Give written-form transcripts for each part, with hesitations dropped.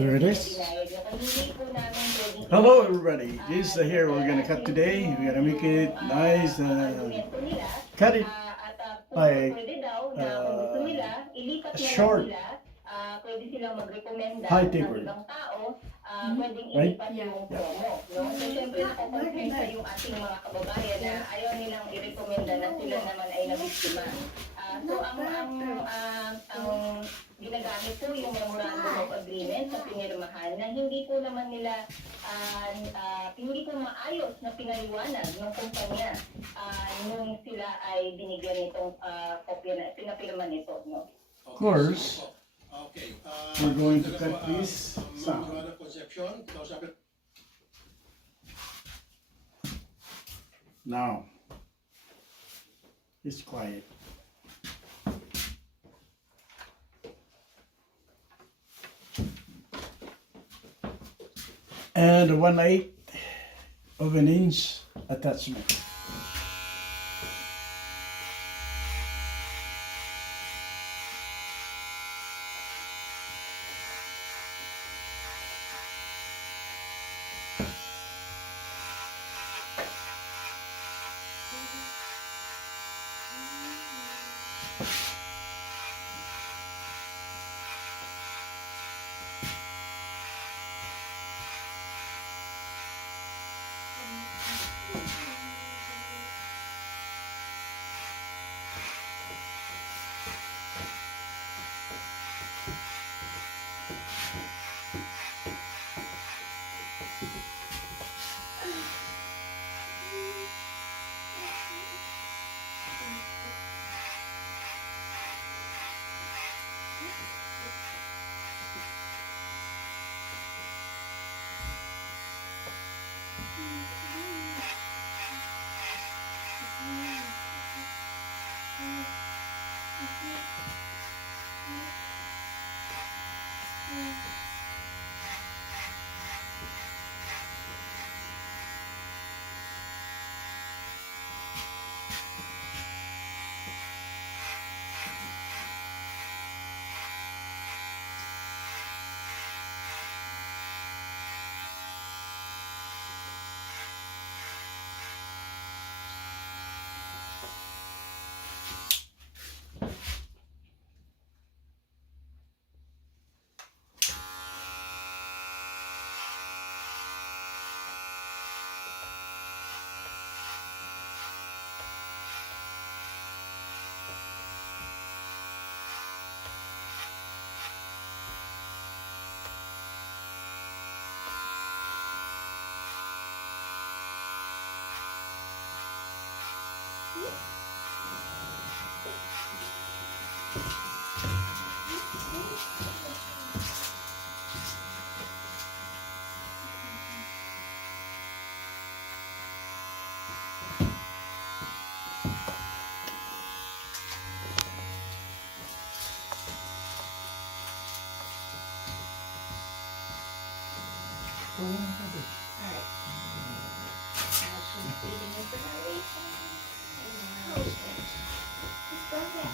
There it is. Hello everybody, this is the hair we're gonna cut today. We're gonna make it nice and cut it like a short high taper. Right? Yeah. So, syempre, nakoconcern sa yung ating mga kababayan na ayaw nilang i-recommenda na sila naman ay nabiktima. So, ang ginagamit po yung Memorandum of Agreement sa pinirmahan na hindi po naman nila, hindi po maayos na pinaliwanag ng kumpanya nung sila ay binigyan nitong kopya na pinapirma nito. No? Of course, we're going to cut this sound. Now, it's quiet. And a 1/8 of an inch attachment.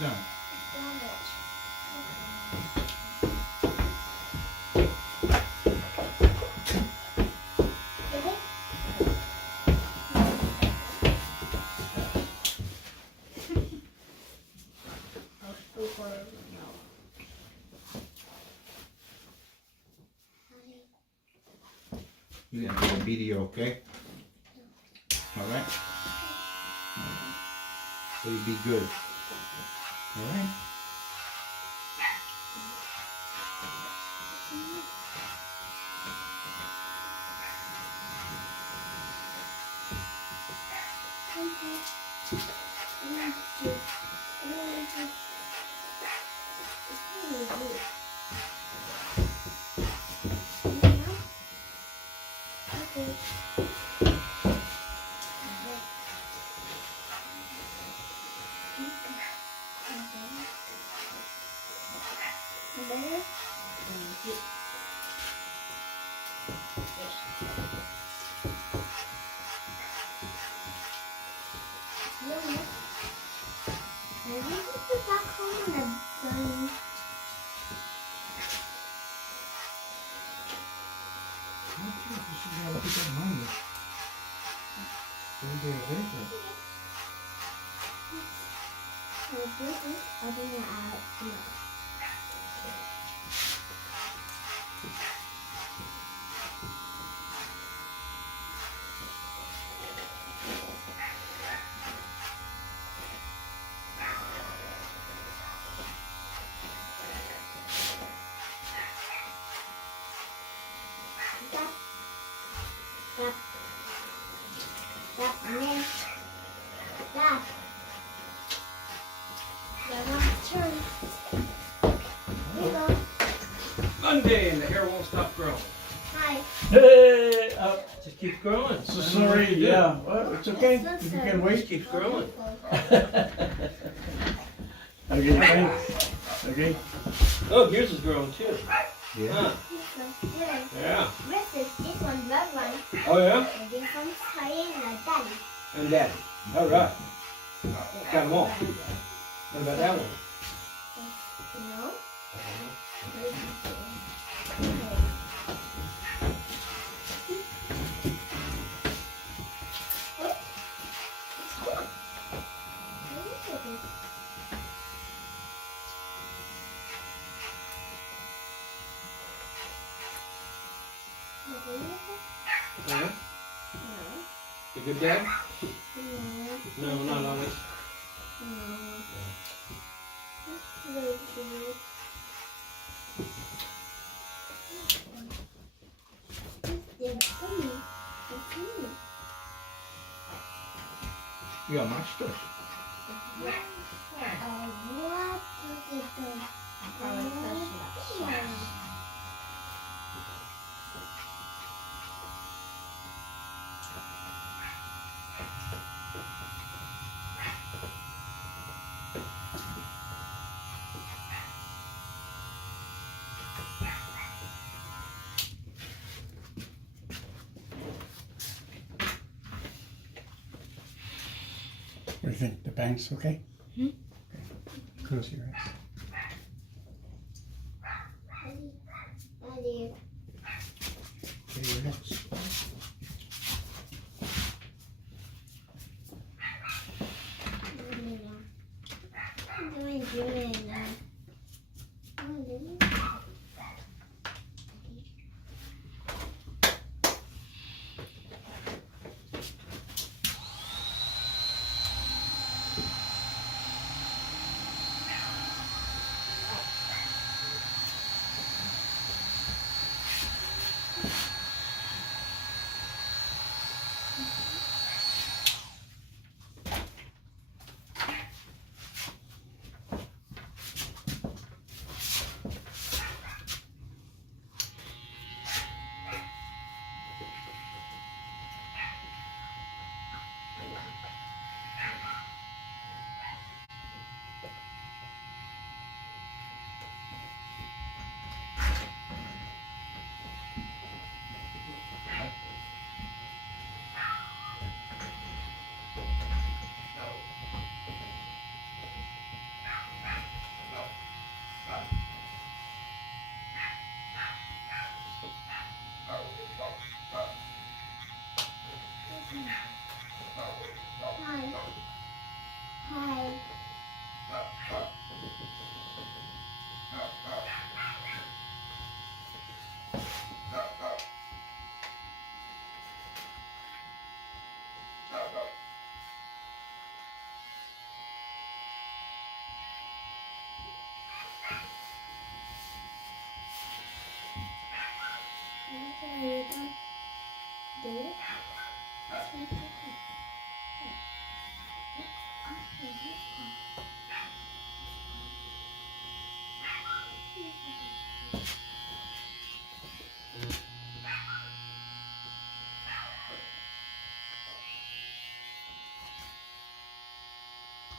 Done. You're gonna do a video, okay? Alright? So you be good. Alright? No, no. Monday and the hair won't stop growing. Hey, Just keeps growing. so sorry. Yeah, well, it's okay. If you can Just wait. keeps growing. Okay, thanks. Okay. Oh, yours is growing too. Yeah. Huh. Yeah. This one's red one, Oh yeah? and this one's tiny like that. And daddy. All right. Got them all. What about that one? No? Huh? You good dad? No, not always. You got my stuff. What do you think? The bank's okay? Okay. Close your eyes. Okay, relax.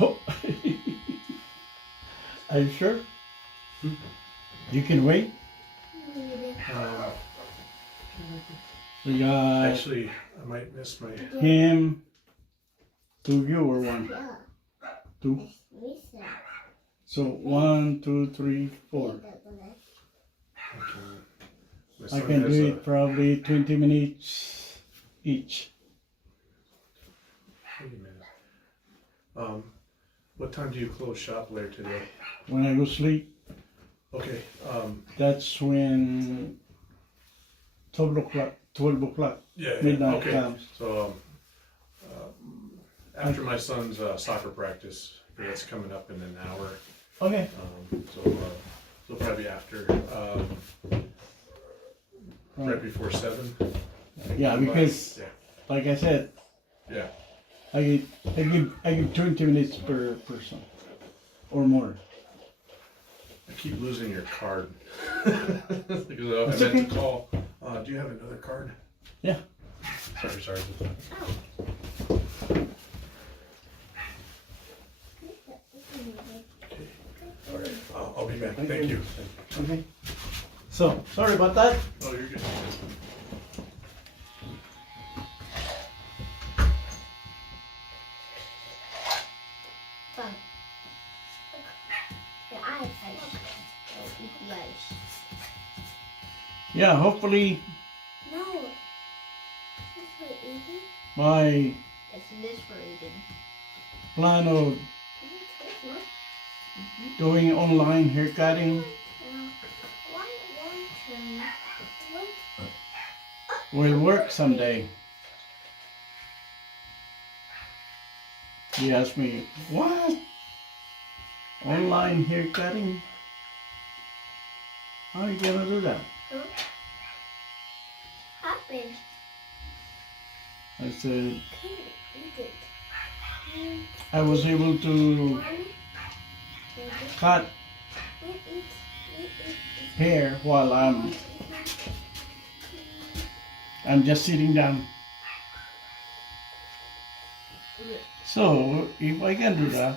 Oh. Are you sure? You can wait? We got Actually, I might miss my. him, two of you or one? Two. So 1, 2, 3, 4. My My I son can has do a- it probably 20 minutes each. Wait a minute. What time do you close shop later today? When I go sleep, Okay, that's when 12 o'clock yeah, midnight okay. comes. So, after my son's soccer practice, that's coming up in an hour. Okay. So probably after, right before 7. Yeah, because Yeah, like I said, yeah. I give 20 minutes per person or more. I keep losing your card. Because I It's meant okay. to call. Do you have another card? Yeah. Sorry. All right, I'll be back. Thank you. Okay. So sorry about that. Oh, you're good. Fun. The eyes. Oh, eat the eyes. Yeah, hopefully No. This for eating. my It's this for eating. plan of Is it this one? doing online hair cutting will work someday. He asked me, what? Online hair cutting? How are you gonna do that? Happened. I said, Couldn't eat it. I was able to One. cut Eat. hair while I'm just sitting down. So if I can do that,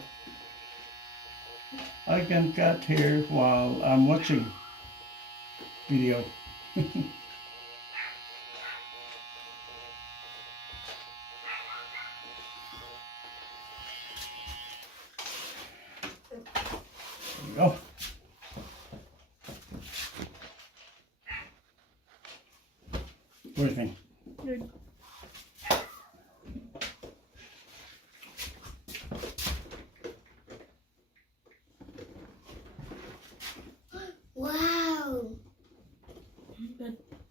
I can cut hair while I'm watching video. There we go. What do you think? Wow.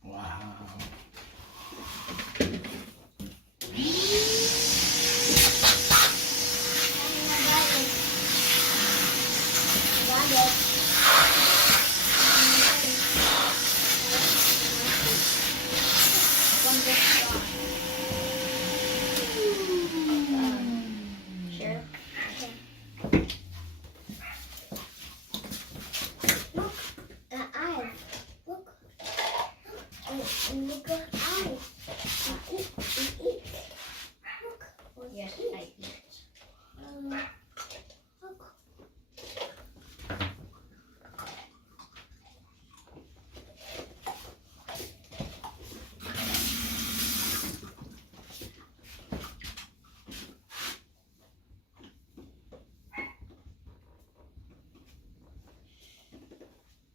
Wow. Sure. Look, the eyes. Look. Look at eyes. Eat. Look. Yes, I eat. Look.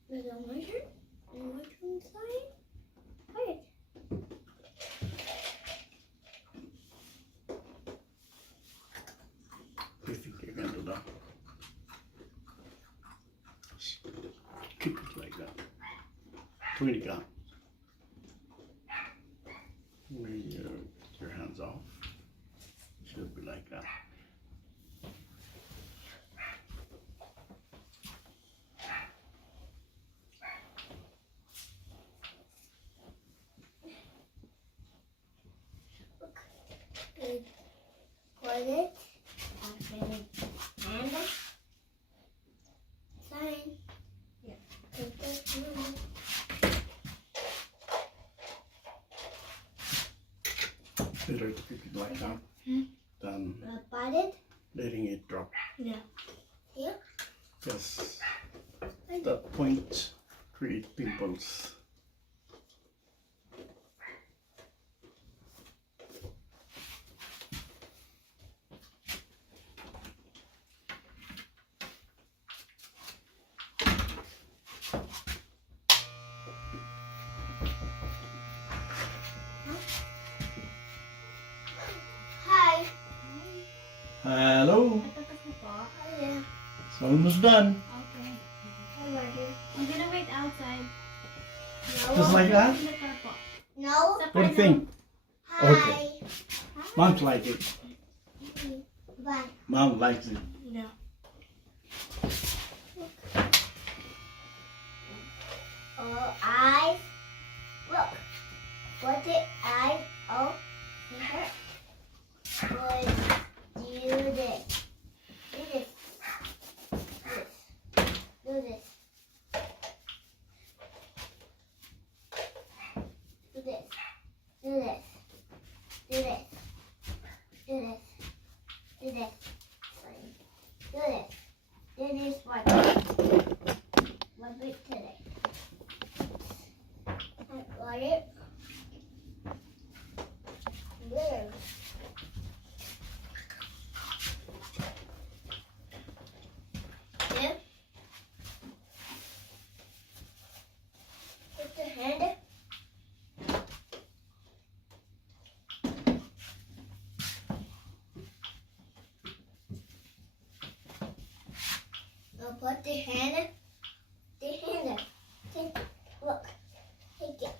There's a mushroom? A mushroom inside? Wait. What do you think you're gonna do that? Keep it like that. 20 count. When you get your hands off, should be like that. Put it. And sign. Yeah. Take this one. Better to keep it like that than About it. letting it drop. Yeah. Here. Because that point create pimples. Hello. Tapos na po. Oh, yeah. It's almost done. Okay. Hi, Marty. I'm gonna wait outside. Just like that? In the car po. No. Sa What do you parang- think? Hi. Okay. Mom's like it. Bye. Mom likes it. No. Oh, eyes. Look. What did I? Oh, here. Would do this. Do this. This. Do this. Do this. Do this. Do this. Do this. Do this. Do this. Do this one. One bit today. I got it. Where? Yeah. Put the hand. Now put the hand. The hand. Take. Look. Take it.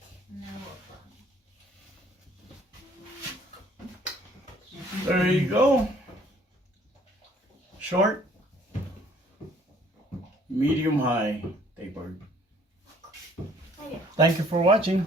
There you go. Short, medium, high tapered. Thank you for watching.